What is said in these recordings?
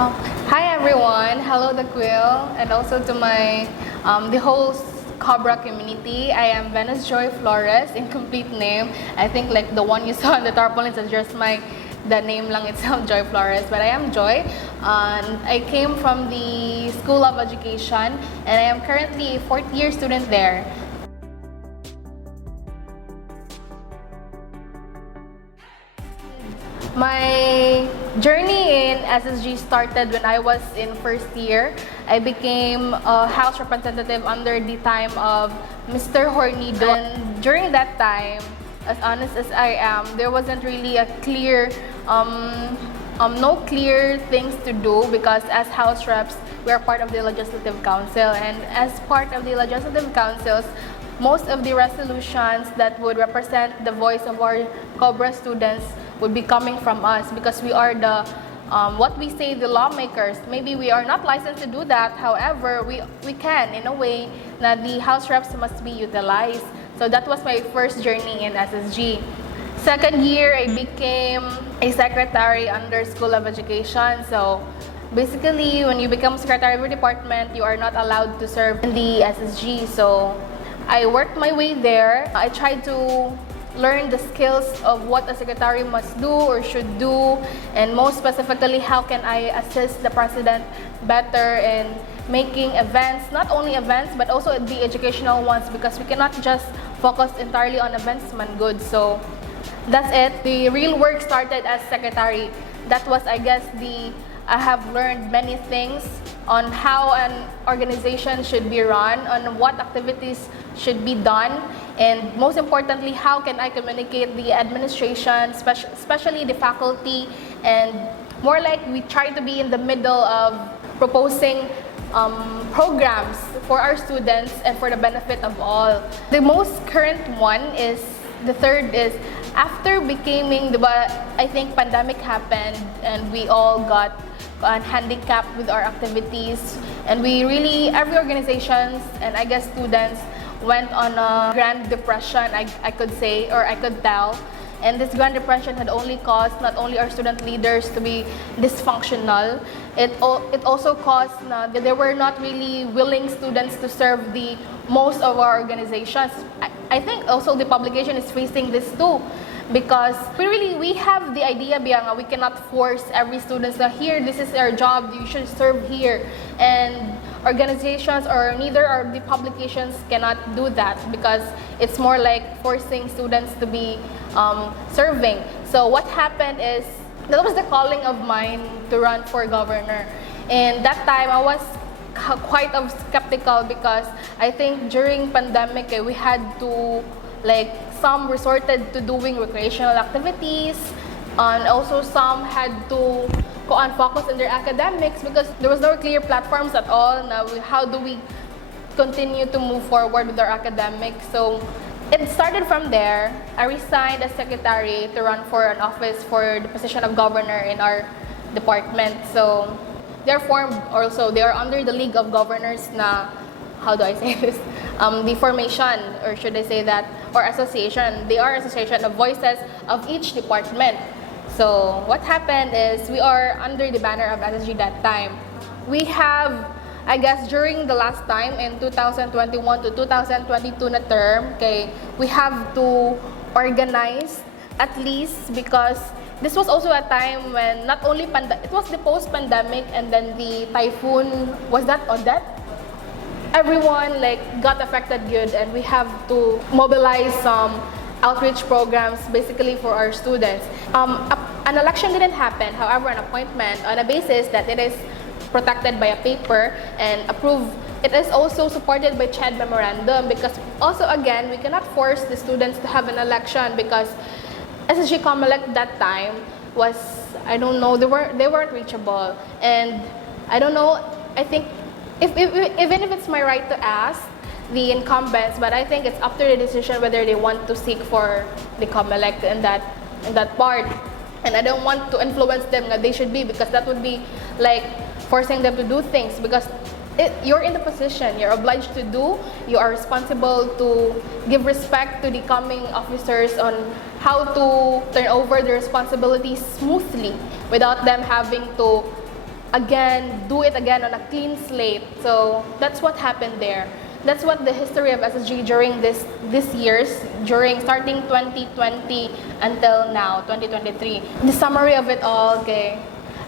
Um, Hi everyone, hello the Quill, and also to my the whole Cobra community. I am Venus Joy Flores, incomplete name. I think like the one you saw in the tarpaulins is just the name lang itself, Joy Flores. But I am Joy, and I came from the School of Education, and I am currently a fourth year student there. My journey in SSG started when I was in first year. I became a House representative under the time of Mr. Hornido. And during that time, as honest as I am, there wasn't really a clear, no clear things to do because as House reps, we are part of the Legislative Council. And as part of the Legislative Councils, most of the resolutions that would represent the voice of our Cobra students would be coming from us because we are the, what we say, the lawmakers. Maybe we are not licensed to do that, however, we can in a way that the House reps must be utilized. So that was my first journey in SSG. Second year, I became a secretary under School of Education. So basically, when you become secretary of a department, you are not allowed to serve in the SSG. So I worked my way there. I tried to learn the skills of what a secretary must do or should do, and most specifically, how can I assist the president better in making events, not only events, but also the educational ones, because we cannot just focus entirely on events, man good. So that's it. The real work started as secretary. That was, I guess, I have learned many things on how an organization should be run, on what activities should be done, and most importantly, how can I communicate the administration, especially the faculty, and more like we try to be in the middle of proposing programs for our students and for the benefit of all. The most current one is, the third is, after becoming, I think pandemic happened and we all got handicapped with our activities, and we really, every organizations and I guess students went on a Grand Depression, I could say, or I could tell. And this Grand Depression had only caused not only our student leaders to be dysfunctional, it also caused that there were not really willing students to serve the most of our organizations. I think also the publication is facing this too, because we have the idea biyang we cannot force every student na here, this is our job, you should serve here. And organizations or neither are the publications cannot do that because it's more like forcing students to be serving. So what happened is, that was the calling of mine to run for governor. And that time I was quite skeptical because I think during pandemic we had to, like, some resorted to doing recreational activities, and also some had to go and focus on their academics because there was no clear platforms at all. Now, how do we continue to move forward with our academics? So it started from there. I resigned as secretary to run for an office for the position of governor in our department. So they're formed also, they are under the League of Governors na, how do I say this? The formation, or should I say that, or association. They are association of voices of each department. So what happened is, we are under the banner of SSG that time. We have, I guess, during the last time in 2021 to 2022 na term, okay, we have to organize at least, because this was also a time when not only it was the post-pandemic and then the typhoon, was that Odette? Everyone like got affected good, and we have to mobilize some outreach programs basically for our students. An election didn't happen, however, an appointment on a basis that it is protected by a paper and approved. It is also supported by CHED memorandum, because also again we cannot force the students to have an election because SSG COMELEC that time was, I don't know, they weren't reachable, and I don't know, I think even if it's my right to ask the incumbents, but I think it's up to the decision whether they want to seek for the COMELEC in that part. And I don't want to influence them that they should be, because that would be like forcing them to do things, because you're in the position, you're obliged to do, you are responsible to give respect to the coming officers on how to turn over the responsibilities smoothly without them having to again, do it again on a clean slate. So that's what happened there. That's what the history of SSG during this years, during starting 2020 until now, 2023. The summary of it all, okay,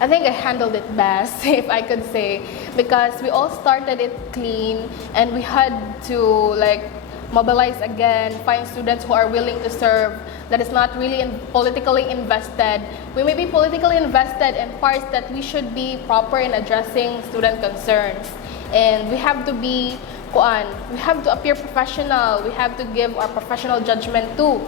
I think I handled it best, if I could say, because we all started it clean and we had to like mobilize again, find students who are willing to serve, that is not really politically invested. We may be politically invested in parts that we should be proper in addressing student concerns. And we have to be, we have to appear professional, we have to give our professional judgment too.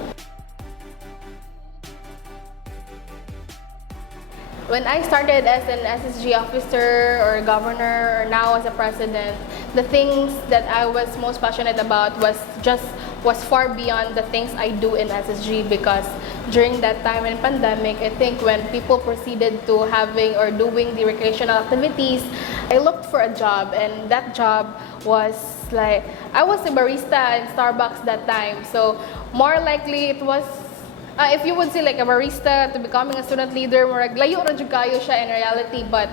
When I started as an SSG officer or governor or now as a president, the things that I was most passionate about was far beyond the things I do in SSG, because during that time in pandemic, I think when people proceeded to having or doing the recreational activities, I looked for a job, and that job was like, I was a barista in Starbucks that time, so more likely it was if you would say like a barista to becoming a student leader, murag layo ra jud kayo siya in reality. But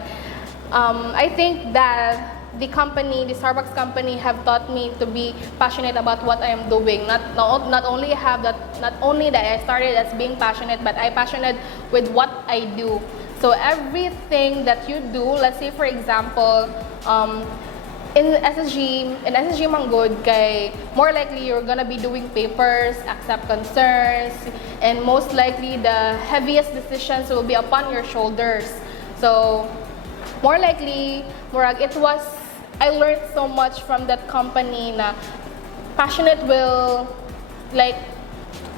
I think that the Starbucks company, have taught me to be passionate about what I am doing. Not only that I started as being passionate, but I'm passionate with what I do. So everything that you do, let's say for example, in SSG manggod kay more likely you're gonna be doing papers, accept concerns, and most likely the heaviest decisions will be upon your shoulders. So more likely, I learned so much from that company na passionate will, like,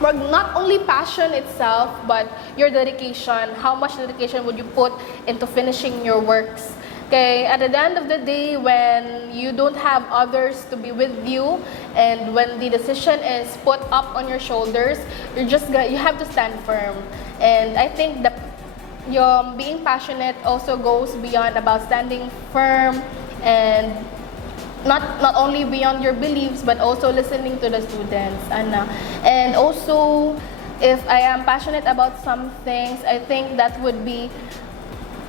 not only passion itself, but your dedication. How much dedication would you put into finishing your works? Okay, at the end of the day, when you don't have others to be with you, and when the decision is put up on your shoulders, you have to stand firm. And I think that your being passionate also goes beyond about standing firm, and not only beyond your beliefs, but also listening to the students. And also, if I am passionate about some things, I think that would be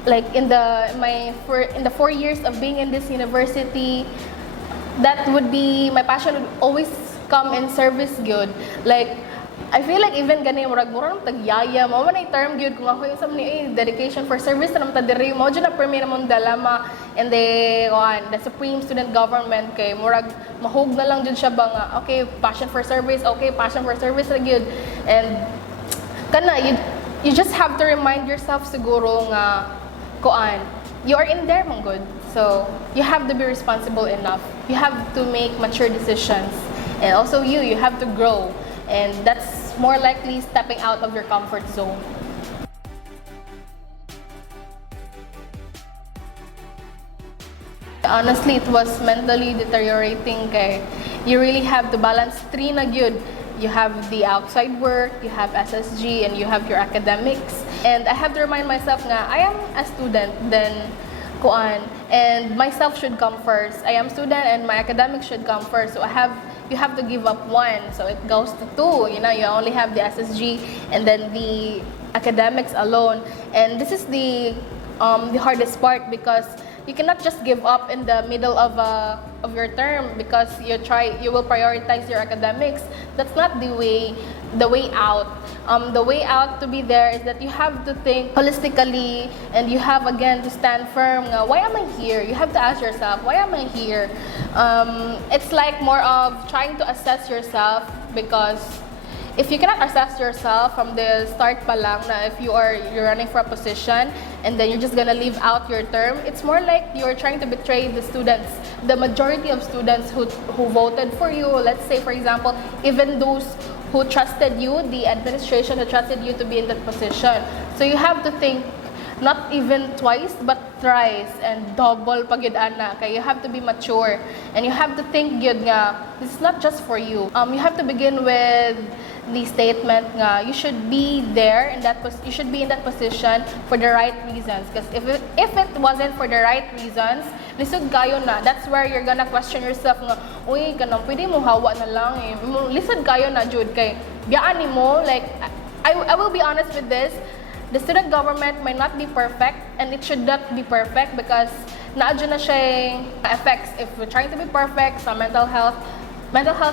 like in the 4 years of being in this university, that would be my passion would always come in service good. Like I feel like even gani murag tagyaya mo man ay term gyud kung ako yung sa dedication for service na ta diri mo na permi na mong dalama, and the supreme student government kay murag mahug na lang jud siya ba nga okay passion for service ra gyud. And kana you just have to remind yourself siguro nga you are in there manggod, so you have to be responsible enough, you have to make mature decisions, and also you have to grow, and that's more likely stepping out of your comfort zone. Honestly, it was mentally deteriorating kay you really have to balance three na gyud. You have the outside work, you have SSG, and you have your academics. And I have to remind myself nga I am a student, then and myself should come first. I am student and my academics should come first. So you have to give up one. So it goes to two. You only have the SSG and then the academics alone. And this is the hardest part, because you cannot just give up in the middle of your term because you will prioritize your academics. That's not the way out. The way out to be there is that you have to think holistically, and you have again to stand firm. Why am I here? You have to ask yourself, why am I here? It's like more of trying to assess yourself, because if you cannot assess yourself from the start pa lang na if you're running for a position and then you're just gonna leave out your term, it's more like you're trying to betray the students, the majority of students who voted for you. Let's say, for example, even those who trusted you, the administration who trusted you to be in that position. So you have to think not even twice but thrice and double pag yun ana, kaya you have to be mature and you have to think yun nga this is not just for you. You have to begin with the statement nga you should be there in that you should be in that position for the right reasons, because if it wasn't for the right reasons, lisod kayo na. That's where you're gonna question yourself nga uy kanang pwede mo hawa na lang lisod kayo na jud kay biyaan nimo. Like I will be honest with this, the student government might not be perfect, and it should not be perfect because naadyo na siya effects. If we're trying to be perfect, sa mental health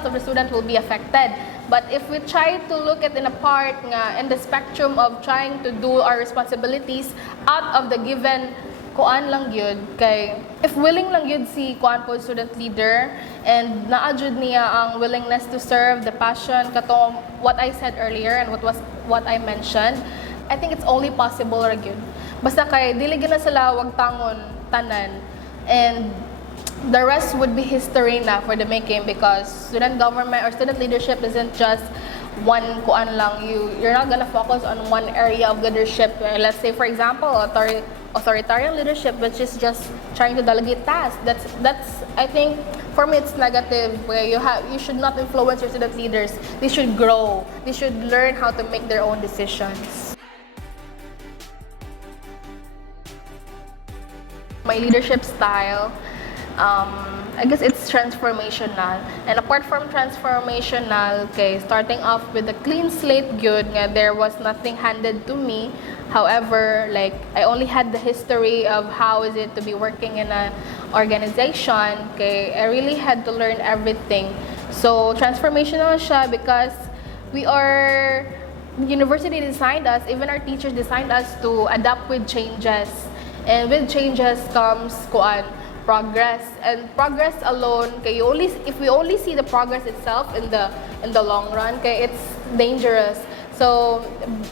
of the student will be affected. But if we try to look at in a part nga in the spectrum of trying to do our responsibilities out of the given kuan lang gyud kay if willing lang gyud si kuan po student leader and naadjud niya ang willingness to serve, the passion katong what I said earlier and what I mentioned, I think it's only possible ra gyud. Basta kay dili gyud na sila wag tangon tanan, and the rest would be history na for the making because student government or student leadership isn't just one kuan lang. You're not gonna focus on one area of leadership. Let's say for example authoritarian leadership, which is just trying to delegate tasks. That's I think for me it's negative, where you should not influence your student leaders. They should grow. They should learn how to make their own decisions. My leadership style, I guess it's transformational. And apart from transformational, okay, starting off with a clean slate good, nga there was nothing handed to me. However, like I only had the history of how is it to be working in an organization. Okay, I really had to learn everything. So transformational siya because university designed us, even our teachers designed us to adapt with changes. And with changes comes progress, and progress alone if we only see the progress itself in the long run, it's dangerous. So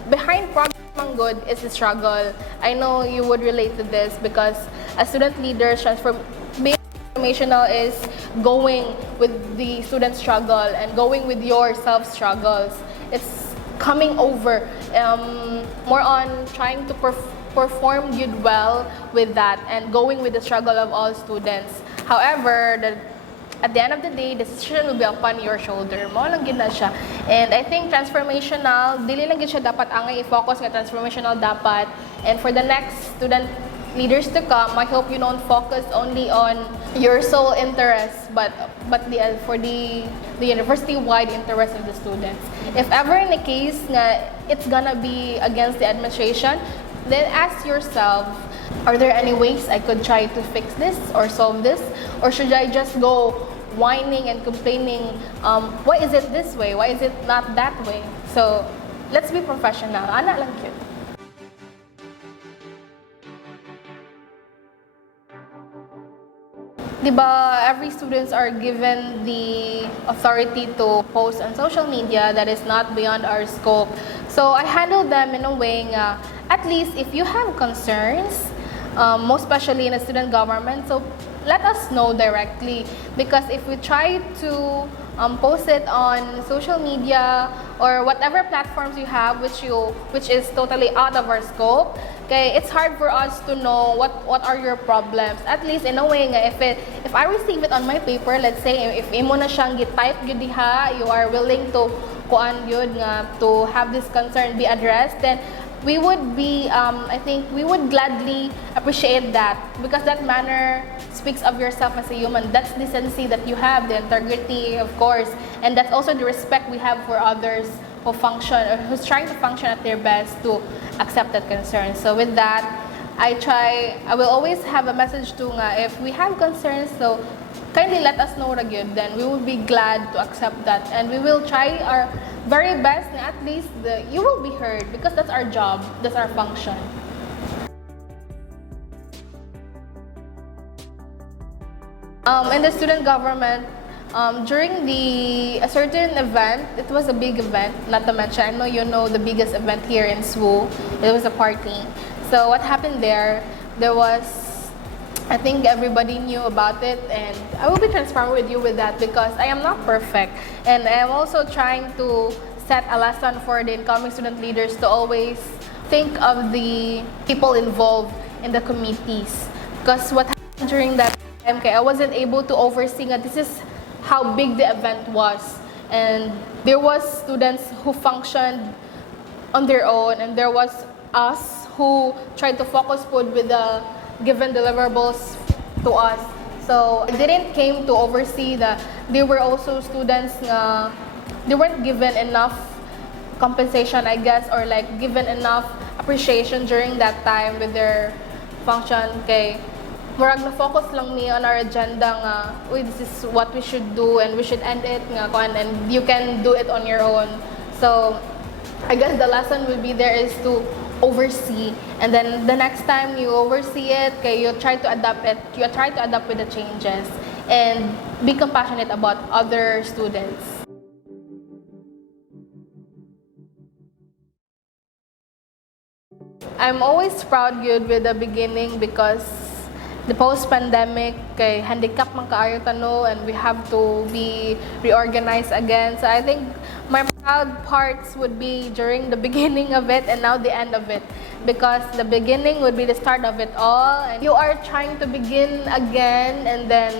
behind progress good is the struggle. I know you would relate to this because as student leaders, being transformational is going with the student struggle and going with your self struggles. It's coming over more on trying to perform good well with that and going with the struggle of all students. However, at the end of the day, the decision will be upon your shoulder. Mao lang gid na siya. And I think transformational, dili lang gid siya dapat ang i-focus nga transformational dapat. And for the next student leaders to come, I hope you don't focus only on your sole interest, but for the university-wide interest of the students. If ever in a case nga it's gonna be against the administration, then ask yourself, are there any ways I could try to fix this or solve this? Or should I just go whining and complaining, why is it this way? Why is it not that way? So, let's be professional. Ana lang yun. Diba, every students are given the authority to post on social media that is not beyond our scope. So I handle them in a way at least if you have concerns, most especially in a student government, so let us know directly, because if we try to post it on social media or whatever platforms you have which is totally out of our scope, okay, it's hard for us to know what are your problems. At least in a way if I receive it on my paper, let's say if imo na siyang gi-type gyud diha, you are willing to to have this concern be addressed, then we would be I think we would gladly appreciate that, because that manner speaks of yourself as a human. That's the decency that you have, the integrity, of course, and that's also the respect we have for others who function or who's trying to function at their best to accept that concern. So with that, I will always have a message to if we have concerns, so kindly let us know again, then we will be glad to accept that, and we will try our very best, and at least you will be heard, because that's our job, that's our function. In the student government, during a certain event, it was a big event, not to mention, I know you know the biggest event here in SWU, it was a party. So what happened there was, I think everybody knew about it, and I will be transparent with you with that because I am not perfect, and I am also trying to set a lesson for the incoming student leaders to always think of the people involved in the committees, because what happened during that time, I wasn't able to oversee this is how big the event was, and there was students who functioned on their own, and there was us who tried to focus food with the given deliverables to us. So I didn't came to oversee there were also students they weren't given enough compensation, I guess, or like given enough appreciation during that time with their function. Kay murag na focus lang me on our agenda nga, uy, this is what we should do and we should end it nga kuan, and you can do it on your own. So I guess the lesson will be there is to oversee, and then the next time you oversee it, kay you try to adapt it, you try to adapt with the changes and be compassionate about other students. I'm always proud good with the beginning because the post-pandemic kay handicap man kaayo tano, and we have to be reorganized again. So I think my proud parts would be during the beginning of it and now the end of it, because the beginning would be the start of it all, and you are trying to begin again, and then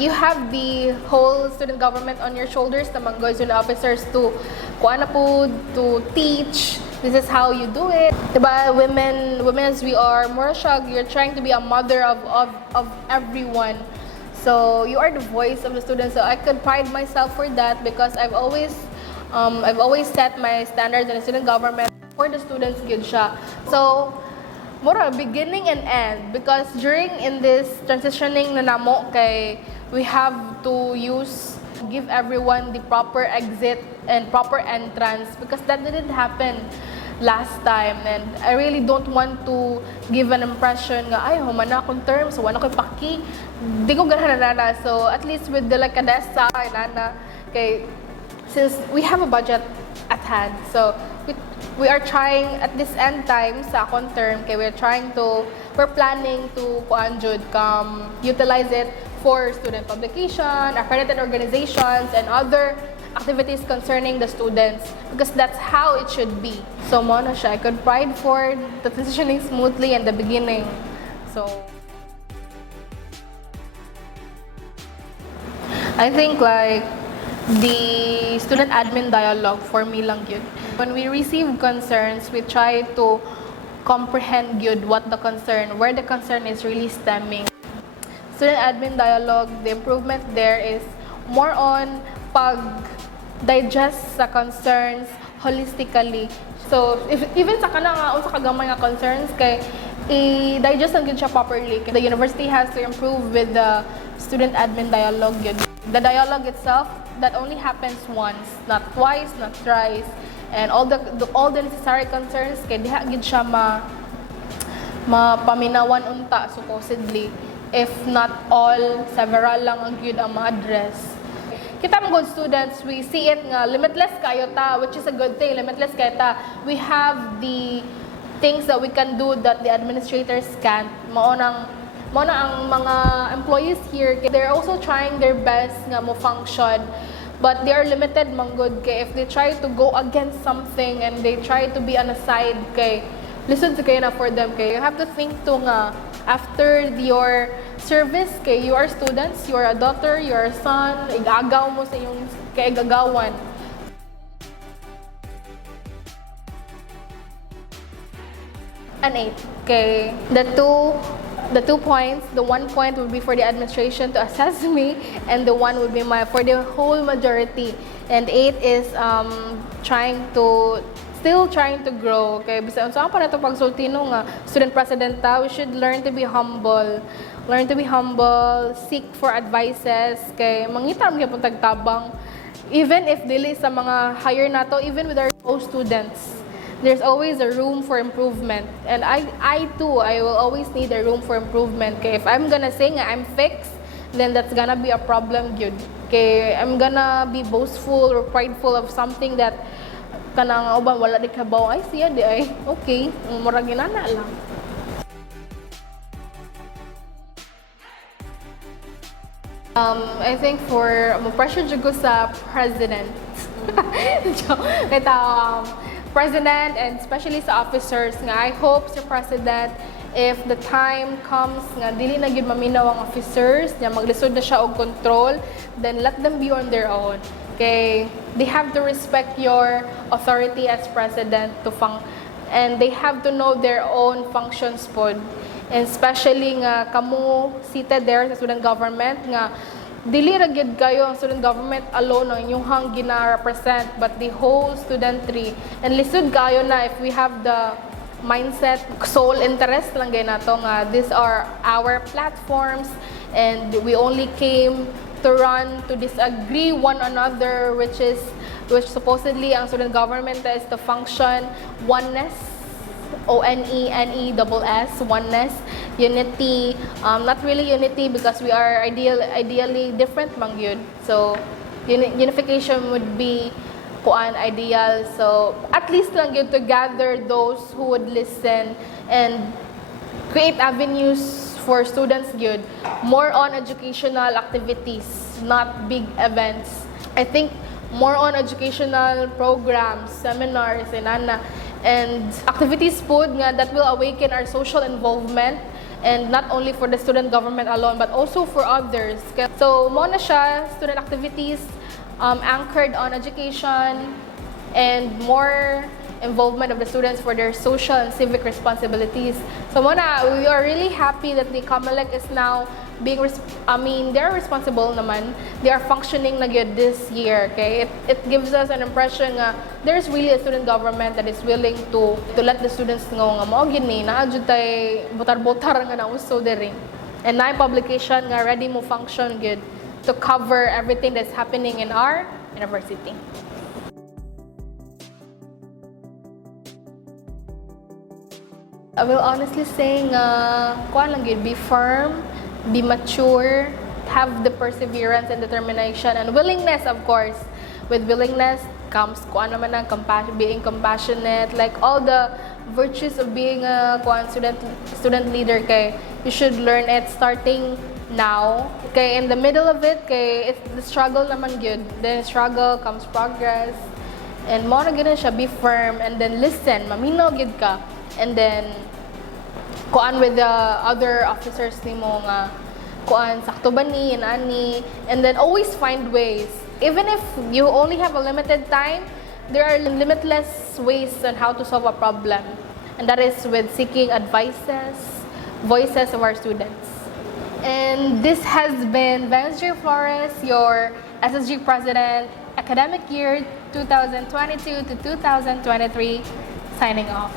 you have the whole student government on your shoulders, the mga student officers to kuana po, to teach. This is how you do it. Diba, women as we are, more shag, you're trying to be a mother of everyone. So you are the voice of the students. So I could pride myself for that because I've always set my standards in the student government for the students good siya. So more beginning and end, because during in this transitioning na namo kay we have to give everyone the proper exit and proper entrance, because that didn't happen last time, and I really don't want to give an impression nga ay human na akong term, so wala ko'y paki, di ko ganahan na. So at least with the like kadesa nana, kay since we have a budget at hand, so we are trying at this end time sa akong term, kay we're planning to utilize it for student publication, accredited organizations, and other activities concerning the students, because that's how it should be. So mo na siya, I could pride for the transitioning smoothly in the beginning. So I think like the student admin dialogue for me lang yun. When we receive concerns, we try to comprehend good what the concern, where the concern is really stemming. Student admin dialogue, the improvement there is more on pag-digest sa concerns holistically. So, even sa kanang unsa kagamay nga concerns, kay i-digest lang siya properly. The university has to improve with the student admin dialogue yun. The dialogue itself, that only happens once, not twice, not thrice. And all the necessary concerns, kay diha gid siya mapaminawan unta supposedly. If not all, several lang ang gyud ang ma-address. Kita mga good students, we see it nga limitless kayo ta, which is a good thing, limitless kayo ta. We have the things that we can do that the administrators can't. Mao na ang mga employees here, they're also trying their best nga mo function, but they are limited manggod kay if they try to go against something and they try to be on a side kay listen to kayo na for them kay you have to think to nga after your service kay you are students, you are a daughter, you are a son, igagaw mo sa iyong kaigagawan. An 8. Okay, the two points, the 1 point would be for the administration to assess me, and the 1 would be for the whole majority. And 8 is still trying to grow. Okay, bisan unsa pa nato pagsultino nga student president ta, we should learn to be humble. Learn to be humble, seek for advices, kay mangita man gyud tagtabang. Even if dili sa mga higher nato, even with our co-students, there's always a room for improvement. And I too, I will always need a room for improvement. Okay, if I'm gonna say nga I'm fixed, then that's gonna be a problem gyud. Okay, I'm gonna be boastful or prideful of something that kanang uban wala di kabaw ay siya di ay okay, murag ginana lang. I think for pressure jud ko sa president. Kita president and especially sa officers nga I hope sa president, if the time comes nga dili na gyud maminaw ang officers nga maglisod na siya og control, then let them be on their own. Okay, they have to respect your authority as president and they have to know their own functions pod. And especially nga kamo seated there sa student government nga dili ra gyud kayo ang student government alone ang inyong hang gina-represent, but the whole studentry. And lisod kayo na if we have the mindset, sole interest lang gay nato nga these are our platforms and we only came to run to disagree one another, which supposedly ang student government is to function oneness, ONENESS, oneness, unity, not really unity because we are ideally different man yun. So unification would be kuan ideal. So at least lang yun to gather those who would listen and create avenues for students good, more on educational activities, not big events. I think more on educational programs, seminars, and activities po nga that will awaken our social involvement, and not only for the student government alone but also for others. So mo na siya, student activities anchored on education and more involvement of the students for their social and civic responsibilities. So muna, we are really happy that the COMELEC is now being, they're responsible naman. They are functioning na good this year, okay? It gives us an impression nga there's really a student government that is willing to let the students know nga mao gini na adjud tay botar-botar nga nauso diri. And na publication nga ready mo function good to cover everything that's happening in our university. I will honestly say nga kuan lang gyud, be firm, be mature, have the perseverance and determination and willingness, of course. With willingness comes kuan naman ang being compassionate, like all the virtues of being a kuan student leader kay you should learn it starting now. Kay in the middle of it kay it's the struggle naman gyud. Then struggle comes progress. And mo na gyud siya, be firm and then listen, maminaw gyud ka. And then kuan with the other officers nimo nga kuan sakto ba ni ani, and then always find ways. Even if you only have a limited time, there are limitless ways on how to solve a problem, and that is with seeking voices of our students. And this has been Mr. Flores, your SSG President, academic year 2022 to 2023, signing off.